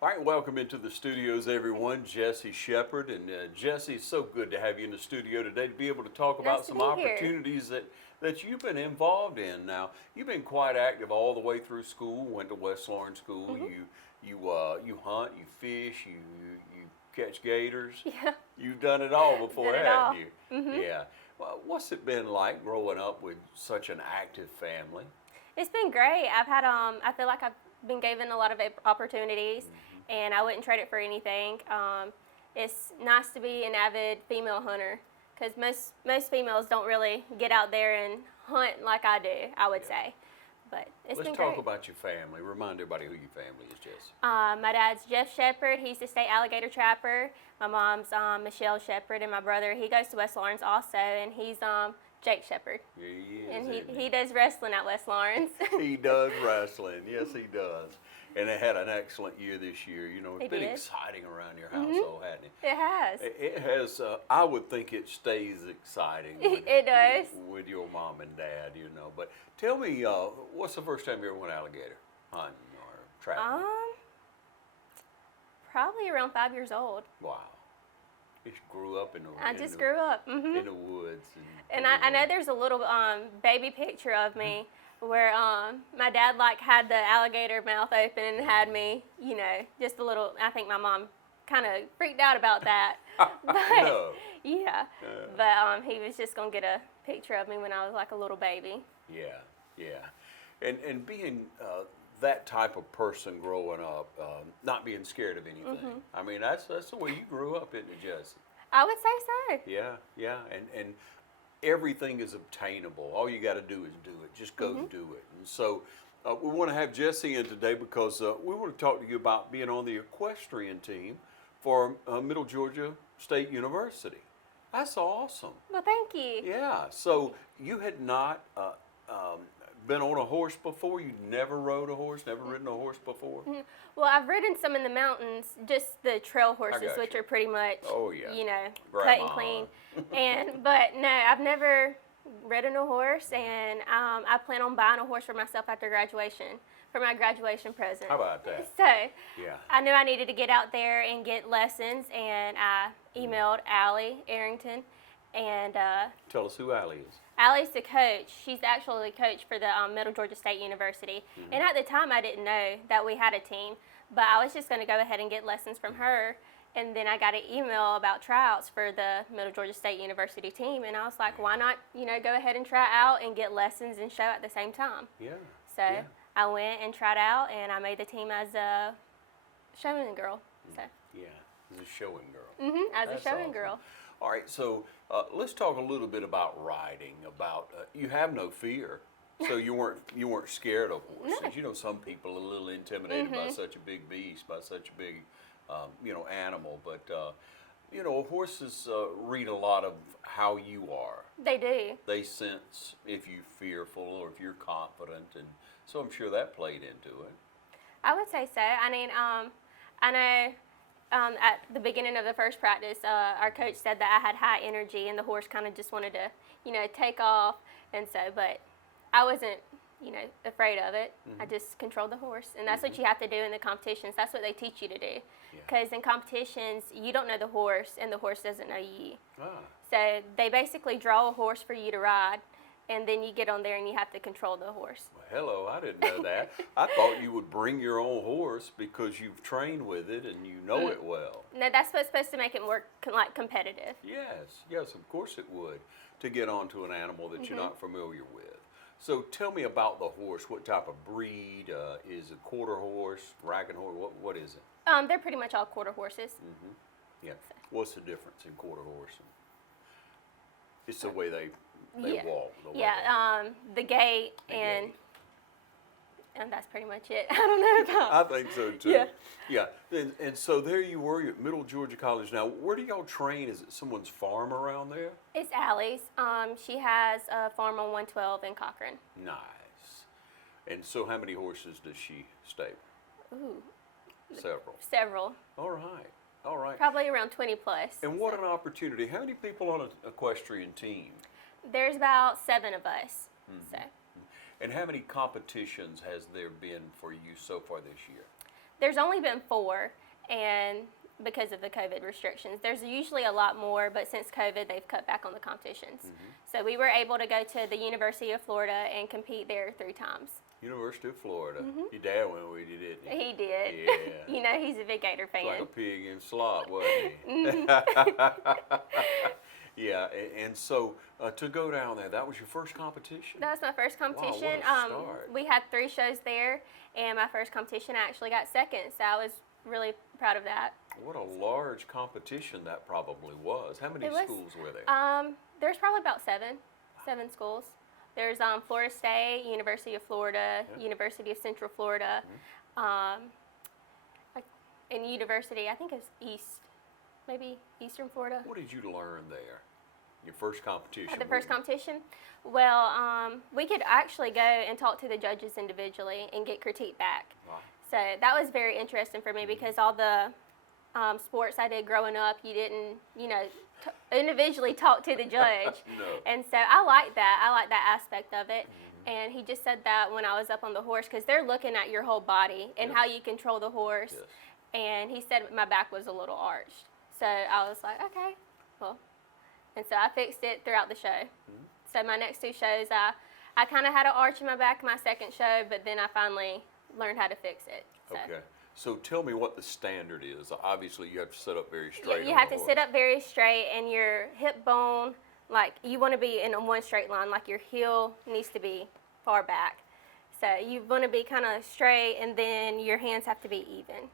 All right, welcome into the studios, everyone. Jesse Shepard, and Jesse, it's so good to have you in the studio today to be able to talk about Nice to some be here. opportunities that you've been involved in. Now, you've been quite active all the way through school. Went to West Lawrence School. You hunt, you fish, you catch gators. Yeah. You've done it all before, Done it haven't all. you? Yeah. Well, what's it been like growing up with such an active family? It's been great. I've had I feel like I've been given a lot of opportunities, and I wouldn't trade it for anything. It's nice to be an avid female hunter because most females don't really get out there and hunt like I do. I would say, but it's Let's been talk great. about your family. Remind everybody who your family is, Jesse. My dad's Jeff Shepard. He's the state alligator trapper. My mom's Michelle Shepard, and my brother, he goes to West Lawrence also, and he's Jake Shepard. Yeah, he is. And isn't he does wrestling at West Lawrence. He does wrestling. Yes, he does. And they had an excellent year this year. You know, it's They been did. exciting around your household, hasn't it? It has. It has. I would think it stays exciting. With, It does. with your mom and dad, you know. But tell me, what's the first time you ever went alligator hunting or trapping? Probably around 5 years old. Wow. You just grew up in the. I just grew up. in the woods. And I know there's a little baby picture of me where my dad had the alligator mouth open and had me, just a little. I think my mom kind of freaked out about that. But No. yeah, but he was just gonna get a picture of me when I was like a little baby. Yeah, yeah, and being that type of person growing up, not being scared of anything. I mean, that's the way you grew up, isn't it, Jesse? I would say so. Yeah, yeah, and everything is obtainable. All you got to do is do it. Just go do it. And so we want to have Jesse in today because we want to talk to you about being on the equestrian team for Middle Georgia State University. That's awesome. Well, thank you. Yeah. So you had not been on a horse before? You never rode a horse? Never ridden a horse before? Well, I've ridden some in the mountains, just the trail horses, got which you. are pretty much, Oh, yeah. cut Grandma. and clean. But no, I've never ridden a horse, and I plan on buying a horse for myself after graduation, for my graduation present. How about that? So Yeah. I knew I needed to get out there and get lessons, and I emailed Allie Arrington, and Tell us who Allie is. Allie's the coach. She's actually the coach for the Middle Georgia State University. And at the time, I didn't know that we had a team, but I was just going to go ahead and get lessons from her. And then I got an email about tryouts for the Middle Georgia State University team, and I was like, why not, go ahead and try out and get lessons and show at the same time. Yeah. So Yeah. I went and tried out, and I made the team as a showing girl. So Yeah. As a showing girl. as That's a showing awesome. girl. All right, so let's talk a little bit about riding. About you have no fear, so you weren't scared of horses. No. You know, some people are a little intimidated by such a big beast, by such a big, animal. But horses read a lot of how you are. They do. They sense if you're fearful or if you're confident, and so I'm sure that played into it. I would say so. I mean, I know at the beginning of the first practice, our coach said that I had high energy, and the horse kind of just wanted to, take off. And so, but I wasn't, afraid of it. I just controlled the horse. And that's what you have to do in the competitions. That's what they teach you to do. Because in competitions, you don't know the horse, and the horse doesn't know you. Ah. So they basically draw a horse for you to ride, and then you get on there and you have to control the horse. Well, hello, I didn't know that. I thought you would bring your own horse because you've trained with it and you know it well. No, that's what's supposed to make it more competitive. Yes, of course it would, to get onto an animal that you're not familiar with. So tell me about the horse. What type of breed? Is it quarter horse, wagon horse? What is it? They're pretty much all quarter horses. Yeah. What's the difference in quarter horse? It's the way they Yeah. walk. The way The gait they and gait. and that's pretty much it. I don't know about. I think so too. Yeah. Yeah. And so there you were at Middle Georgia College. Now, where do y'all train? Is it someone's farm around there? It's Allie's. She has a farm on 112 in Cochran. Nice. And so how many horses does she stable? Ooh, Several. several. All right. All right. Probably around 20 plus. And what an opportunity. How many people on an equestrian team? There's about 7 of us. So And how many competitions has there been for you so far this year? there's only been 4, and because of the COVID restrictions. There's usually a lot more, but since COVID, they've cut back on the competitions. So we were able to go to the University of Florida and compete there 3 times. University of Florida. Your dad went with you, didn't he? He did. Yeah. You know, he's a big Gator fan. Like a pig in slop, wasn't he? Yeah, and so to go down there, that was your first competition? That was my first competition. Wow, what a start. We had 3 shows there, and my first competition I actually got second, so I was really proud of that. What a large competition that probably was. How many schools were there? There's probably about 7 schools. There's Florida State, University of Florida, University of Central Florida, and University, I think it's maybe Eastern Florida. What did you learn there? Your first competition? At the first competition? Well, we could actually go and talk to the judges individually and get critique back. Wow. So that was very interesting for me because all the sports I did growing up, you didn't, individually talk to the judge. No. And so I like that. I like that aspect of it. And he just said that when I was up on the horse because they're looking at your whole body and how you control the horse. Yes. And he said my back was a little arched. So I was like, okay, well. And so I fixed it throughout the show. So my next 2 shows, I kind of had an arch in my back my second show, but then I finally learned how to fix it. So. Okay. So tell me what the standard is. Obviously, you have to sit up very straight. You have to sit up very straight, and your hip bone, like you want to be in one straight line, like your heel needs to be far back. So you want to be kind of straight, and then your hands have to be even.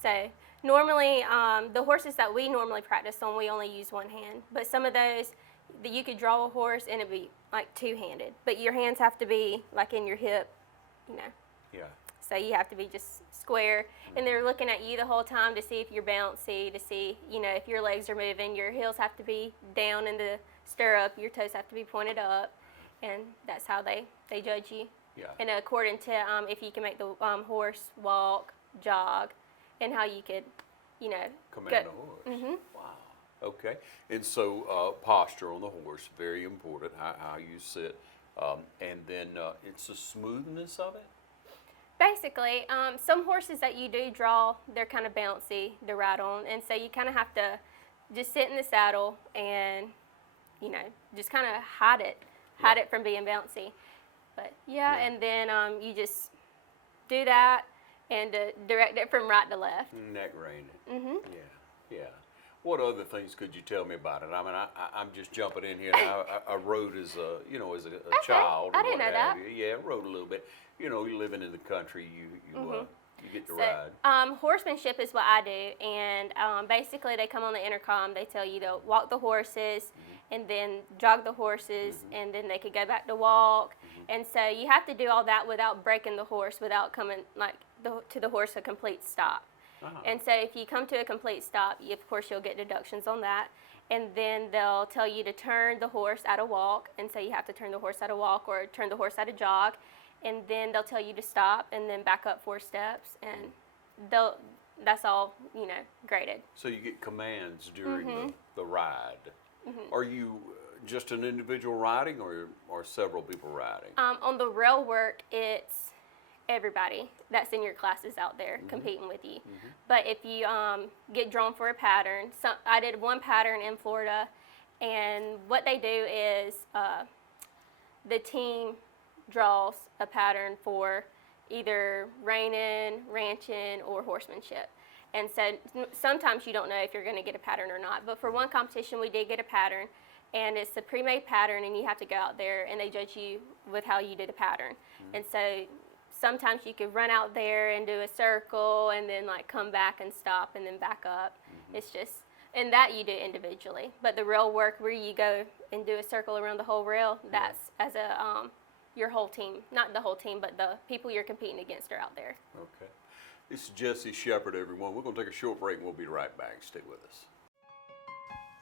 So normally, the horses that we normally practice on, we only use one hand. But some of those, you could draw a horse and it'd be like 2-handed. But your hands have to be like in your hip, Yeah. So you have to be just square. And they're looking at you the whole time to see if you're bouncy, to see, if your legs are moving. Your heels have to be down in the stirrup. Your toes have to be pointed up. And that's how they judge you. Yeah. And according to if you can make the horse walk, jog, and how you could, Command the horse. Wow. Okay. And so posture on the horse, very important, how you sit. And then it's the smoothness of it? Basically, some horses that you do draw, they're kind of bouncy to ride on. And so you kind of have to just sit in the saddle and, just kind of hide it from being bouncy. But, and then you just do that and direct it from right to left. Neck reining. Yeah. What other things could you tell me about it? I mean, I'm just jumping in here now. I rode as a child. I didn't know that. Yeah, I rode a little bit. You living in the country, you get to ride. Horsemanship is what I do, and basically they come on the intercom. They tell you to walk the horses, and then jog the horses, and then they could go back to walk. And so you have to do all that without breaking the horse, without coming to the horse a complete stop. And so if you come to a complete stop, of course you'll get deductions on that. And then they'll tell you to turn the horse at a walk, and so you have to turn the horse at a walk or turn the horse at a jog. And then they'll tell you to stop and then back up 4 steps, and that's all, graded. So you get commands during the ride. Are you just an individual riding or several people riding? On the rail work, it's everybody that's in your classes out there competing with you. But if you get drawn for a pattern, I did one pattern in Florida, and what they do is the team draws a pattern for either reining, ranching, or horsemanship. And so sometimes you don't know if you're going to get a pattern or not. But for one competition, we did get a pattern, and it's a pre-made pattern, and you have to go out there, and they judge you with how you did a pattern. And so sometimes you could run out there and do a circle, and then come back and stop, and then back up. It's just, and that you do individually. But the rail work where you go and do a circle around the whole rail, that's as a your whole team, not the whole team, but the people you're competing against are out there. Okay. This is Jesse Shepard, everyone. We're going to take a short break and we'll be right back. Stay with us.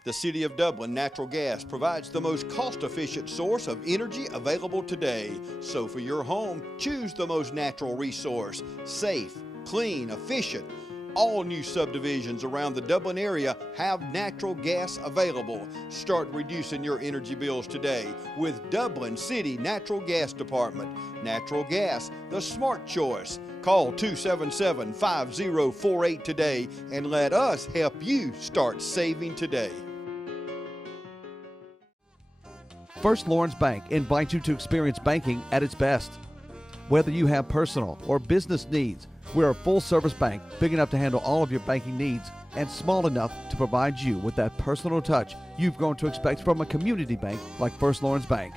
The City of Dublin Natural Gas provides the most cost-efficient source of energy available today. So for your home, choose the most natural resource. Safe, clean, efficient. All new subdivisions around the Dublin area have natural gas available. Start reducing your energy bills today with Dublin City Natural Gas Department. Natural gas, the smart choice. Call 277-5048 today and let us help you start saving today. First Lawrence Bank invites you to experience banking at its best. Whether you have personal or business needs, we're a full-service bank big enough to handle all of your banking needs and small enough to provide you with that personal touch you've grown to expect from a community bank like First Lawrence Bank.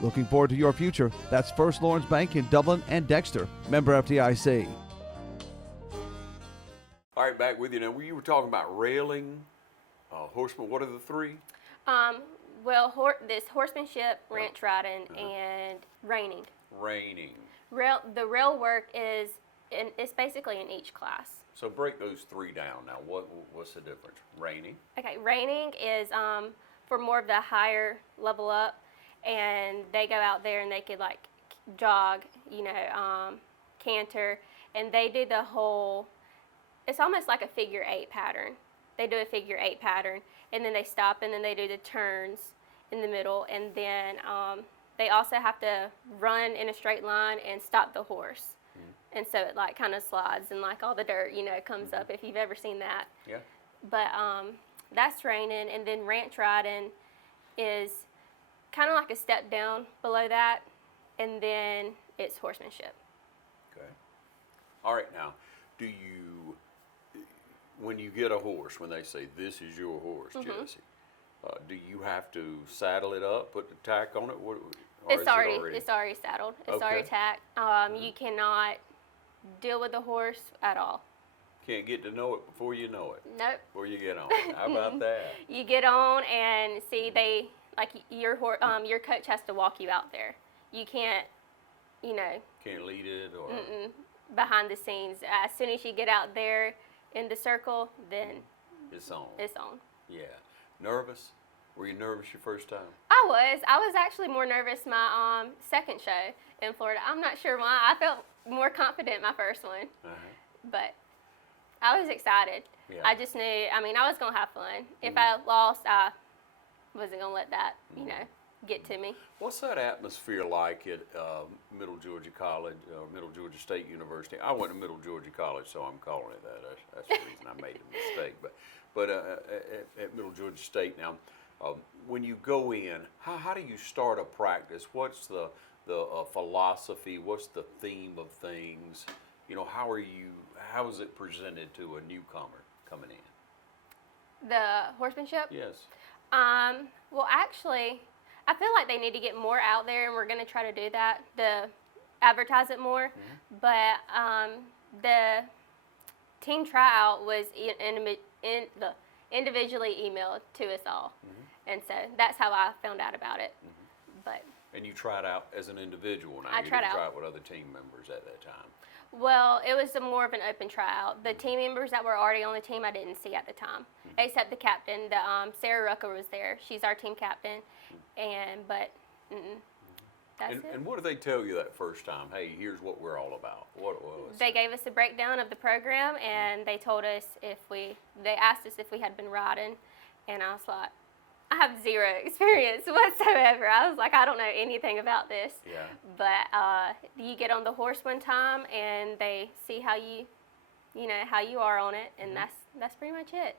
Looking forward to your future. That's First Lawrence Bank in Dublin and Dexter, member FDIC. All right, back with you now. You were talking about railing, horseman. What are the three? Well, this horsemanship, ranch riding, and reining. Reining. The rail work is it's basically in each class. So break those three down now. What's the difference? Reining. Okay, reining is for more of the higher level up, and they go out there and they could like jog, canter, and they do the whole. It's almost like a figure 8 pattern. They do a figure 8 pattern, and then they stop, and then they do the turns in the middle, and then they also have to run in a straight line and stop the horse. And so it like kind of slides and like all the dirt, comes up if you've ever seen that. Yeah. But that's reining, and then ranch riding is kind of like a step down below that, and then it's horsemanship. Okay. All right, now, do you, when you get a horse, when they say this is your horse, Jesse, do you have to saddle it up, put the tack on it? It's already saddled. It's already tacked. You cannot deal with the horse at all. Can't get to know it before you know it. Nope. Before you get on it. How about that? You get on and see your coach has to walk you out there. You can't, Can't lead it or. Behind the scenes. As soon as you get out there in the circle, then it's on. It's on. Yeah. Nervous? Were you nervous your first time? I was actually more nervous my second show in Florida. I'm not sure why. I felt more confident my first one. But I was excited. Yeah. I just knew, I was going to have fun. If I lost, I wasn't going to let that, get to me. What's that atmosphere like at Middle Georgia College, Middle Georgia State University? I went to Middle Georgia College, so I'm calling it that. That's the reason I made a mistake. But at Middle Georgia State now, when you go in, how do you start a practice? What's the philosophy? What's the theme of things? How is it presented to a newcomer coming in? The horsemanship? Yes. Well, actually, I feel like they need to get more out there, and we're going to try to do that, to advertise it more. But the team tryout was individually emailed to us all. And so that's how I found out about it. And you tried out as an individual now. I tried out. You didn't try out with other team members at that time. Well, it was more of an open tryout. The team members that were already on the team I didn't see at the time, except the captain. Sarah Rucker was there. She's our team captain. That's it. And what did they tell you that first time? Hey, here's what we're all about. What was They gave us a breakdown of the program, and they told us they asked us if we had been riding, and I was like, I have zero experience whatsoever. I was like, I don't know anything about this. Yeah. But you get on the horse one time, and they see how how you are on it, and that's pretty much it.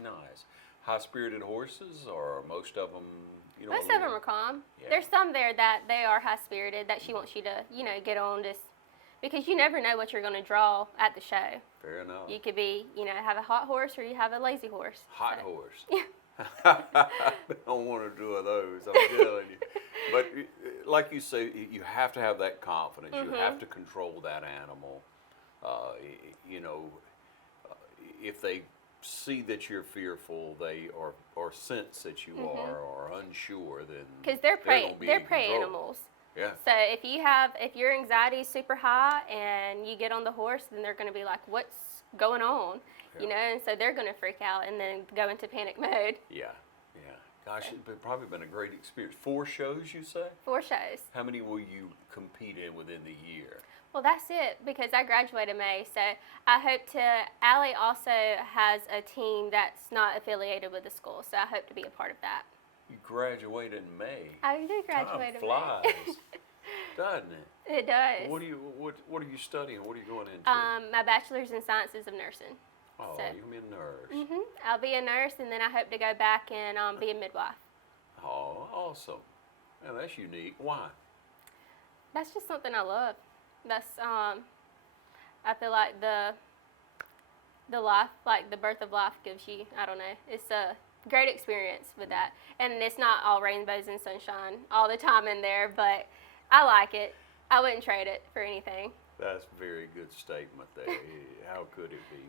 Nice. High-spirited horses, or most of them, Most of them are calm. Yeah. There's some there that they are high-spirited, that she wants you to, get on this, because you never know what you're going to draw at the show. Fair enough. You could be, have a hot horse, or you have a lazy horse. Hot horse. I don't want to do those, I'm telling you. But like you say, you have to have that confidence. You have to control that animal. If they see that you're fearful, or sense that you are, or unsure, then because they're prey control. animals. Yeah. So if your anxiety is super high and you get on the horse, then they're going to be like, what's going on? And so they're going to freak out and then go into panic mode. Yeah. Gosh, it's probably been a great experience. 4 shows, you say? 4 shows. How many will you compete in within the year? Well, that's it, because I graduated May. So I hope Allie also has a team that's not affiliated with the school. So I hope to be a part of that. You graduate in May. I do graduate in May. Time flies, doesn't it? It does. What are you studying? What are you going into? My bachelor's in sciences of nursing. Oh, so- you're gonna be a nurse. I'll be a nurse, and then I hope to go back and be a midwife. Oh, awesome. Yeah, that's unique. Why? That's just something I love. That's I feel like the life, like the birth of life, gives you. I don't know. It's a great experience with that, and it's not all rainbows and sunshine all the time in there, but I like it. I wouldn't trade it for anything. That's a very good statement there. How could it be?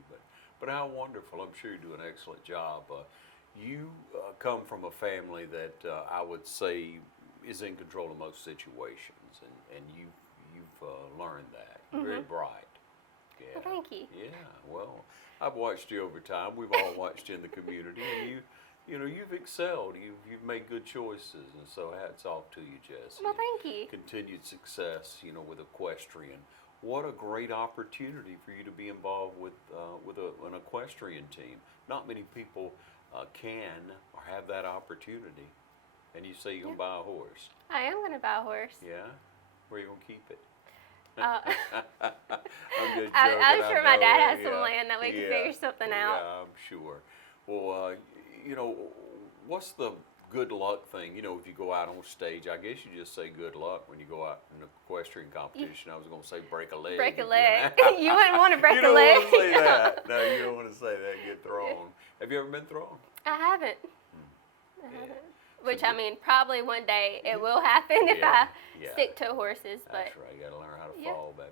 But how wonderful. I'm sure you do an excellent job. You come from a family that I would say is in control of most situations, and you've learned that. You're very bright. Yeah. Well, thank you. Yeah. Well, I've watched you over time. We've all watched you in the community, and you've excelled. You've made good choices, and so hats off to you, Jessie. Well, thank you. Continued success, with Equestrian. What a great opportunity for you to be involved with an equestrian team. Not many people can or have that opportunity. And you say you're going to buy a horse. I am going to buy a horse. Yeah? Where are you going to keep it? Uh, I'm just joking, I'm I sure my know, dad has yeah. some land that we can figure something out. Yeah, I'm sure. Well, what's the good luck thing? If you go out on stage, I guess you just say good luck when you go out in an equestrian competition. I was going to say break a leg. Break a again. leg. You wouldn't want to break You a leg. don't want to say that. No, you don't want to say that. Get thrown. Have you ever been thrown? I haven't. Yeah. Which, I mean, probably one day it will happen if Yeah, I yeah. stick to horses. But That's right. You got to learn how to Yeah. fall, baby.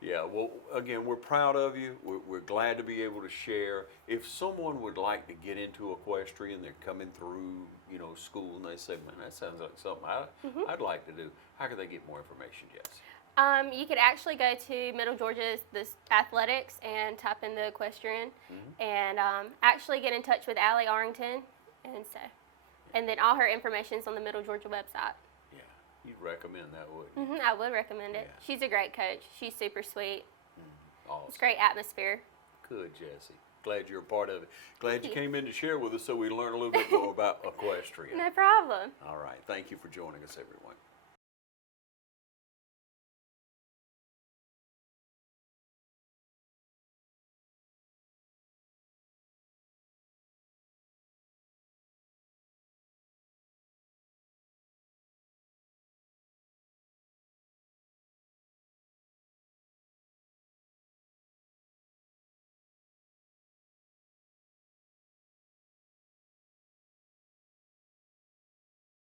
Yeah. Well, again, we're proud of you. We're glad to be able to share. If someone would like to get into equestrian, they're coming through, school, and they say, "Man, that sounds like something I'd like to do." How can they get more information, Jess? you could actually go to Middle Georgia's athletics and type in the equestrian, and actually get in touch with Allie Arrington, and then all her information's on the Middle Georgia website. Yeah. You'd recommend that, wouldn't you? I would recommend it. Yeah. She's a great coach. She's super sweet. Awesome. It's great atmosphere. Good, Jessie. Glad you're a part of it. Glad you you. came in to share with us so we learn a little bit more about equestrian. No problem. All right. Thank you for joining us, everyone.